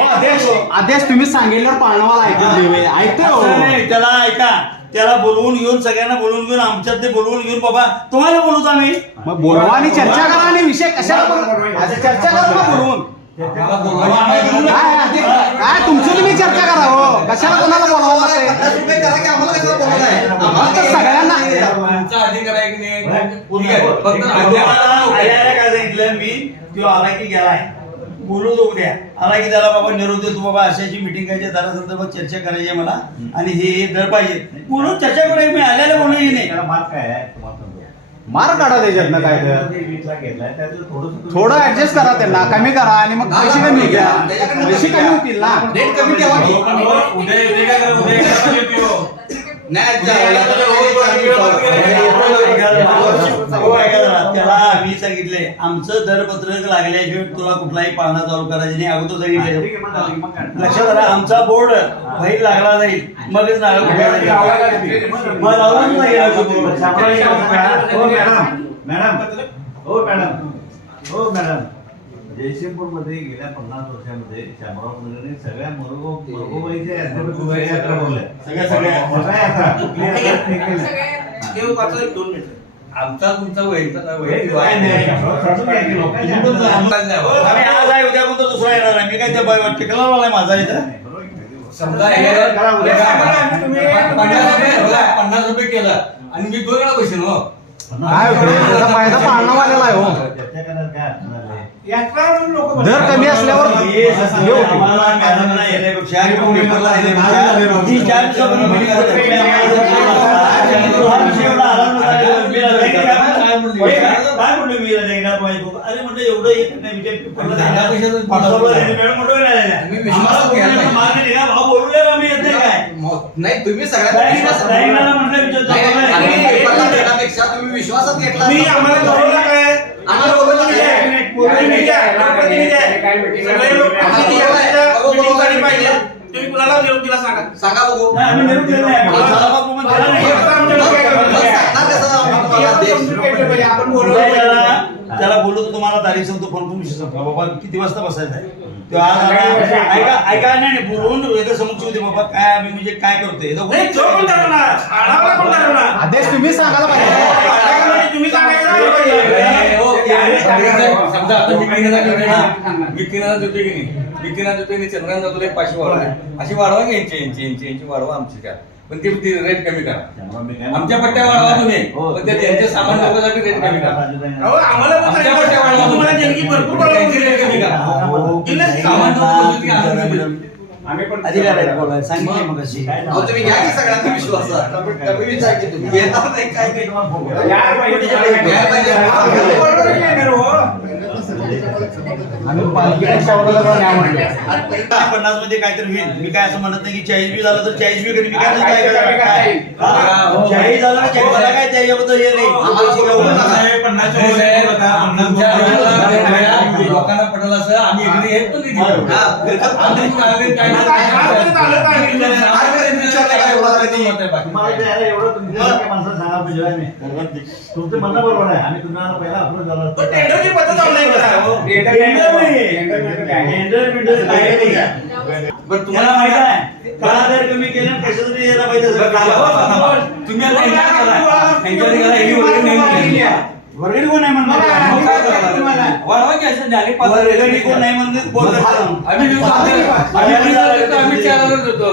आदेश तुम्ही सांगितल्यावर पाळणावाला ऐकतोय त्याला ऐका, त्याला बोलवून घेऊन, सगळ्यांना बोलवून घेऊन, आमच्यात ते बोलवून घेऊन, बाबा तुम्हाला बोलवतो आम्ही. मग बोलवा आणि चर्चा करा आणि विषय कशाला चर्चा करा ना बोलवून. काय तुमचं तुम्ही चर्चा करा हो, कशाला कोणाला बोलावं लागतंय सगळ्यांना. काय सांगितलं मी, तो आला की गेलाय, बोलू दो उद्या आला की त्याला बाबा निरोप देतो, बाबा अशाची मिटिंग करायची, दरासंदर्भात चर्चा करायची आहे मला, आणि हे दर पाहिजे बोलून चर्चा करायची. मी आल्याला बोलू नाही. मार काढा त्याच्यातनं काय तर थोडं ऍडजस्ट करा, त्यांना कमी करा आणि मग पैसे कमी घ्या, पैसे कमी होतील ना. रेट कमी ठेवा. त्याला आम्ही सांगितले आमचं दरपत्रक लागल्याशिवाय तुला कुठलाही पाळणा चालू करायची नाही, अगोदर सांगितले. लक्षात आला, आमचा बोर्ड बाहेर लागला जाईल मगच मॅडम जयसिंगपूर मध्ये गेल्या 50 वर्षामध्ये शामराव नगरने सगळ्या मरगोबाईच्या यात्रा बोलल्या. आमचा तुमचा आज आहे उद्या कोणता दुसरा येणार आहे. मी काय त्या टिकला माझा इथं समजा 50 रुपये केलं आणि मी 2 वेळा बसेन. हो फायदा पाळणावाल्याला आहे हो. दर कमी असल्यावर अरे म्हटलं एवढं एक भाऊ बोलू आम्ही येत नाही काय नाही. तुम्ही सगळ्यांना तुम्ही विश्वासात घेतला. मी आम्हाला बोलवलं काय, आम्हाला बोलवलं तुम्ही कुणाला निरोप दिला सांगा. सांगा बघू. आम्ही निरोप दिला नाही. त्याला बोलतो तुम्हाला तारीख सांगतो, फोन विषय संपला बाबा किती वाजता बसायचं आहे. ऐका ऐका नाही बोलवून एकदा समोरची होते बाबा काय आम्ही म्हणजे काय करतोय. आदेश तुम्ही सांगायला पाहिजे. तुम्ही समजा आता मी 3000 देतोय की नाही, मी 3000 देतोय, चंद्रान जातो 500 वाढवा, अशी वाढवा की यांची वाढवा आमची काय, पण ते रेट कमी करा. आमच्या पट्ट्या वाढवा तुम्ही, पण त्यांच्या सामान लोकांसाठी रेट कमी करा. आमच्या पट्ट्या वाढवा तुम्ही, त्यांची रेट कमी करा. सामान अधिकार आहे बोलायला सांगितलं मग अशी तुम्ही घ्या की सगळ्यांचा विश्वास कमी विचार की तुम्ही घेणार नाही काय आम्ही पालखीच्या 50 मध्ये काहीतरी होईल. मी काय असं म्हणत नाही की 40 बी झालं तर 40 बी करेन. मी काय 40 झालं ना 40 मला काय त्याच्याबद्दल हे नाही. लोकांना पटलं असं आम्ही इकडे येत पण तुमचं म्हणणं बरोबर आहे. आम्ही तुम्हाला पहिला अप्रोच झाला टेंडरची पद्धत ऑनलाईन बरं तुम्हाला माहित आहे का दर कमी केलं कशासाठी यायला पाहिजे. तुम्ही वर्गणी कोण नाही म्हणणार, वर्गणी कोण नाही म्हणत आम्ही 4000 देतो.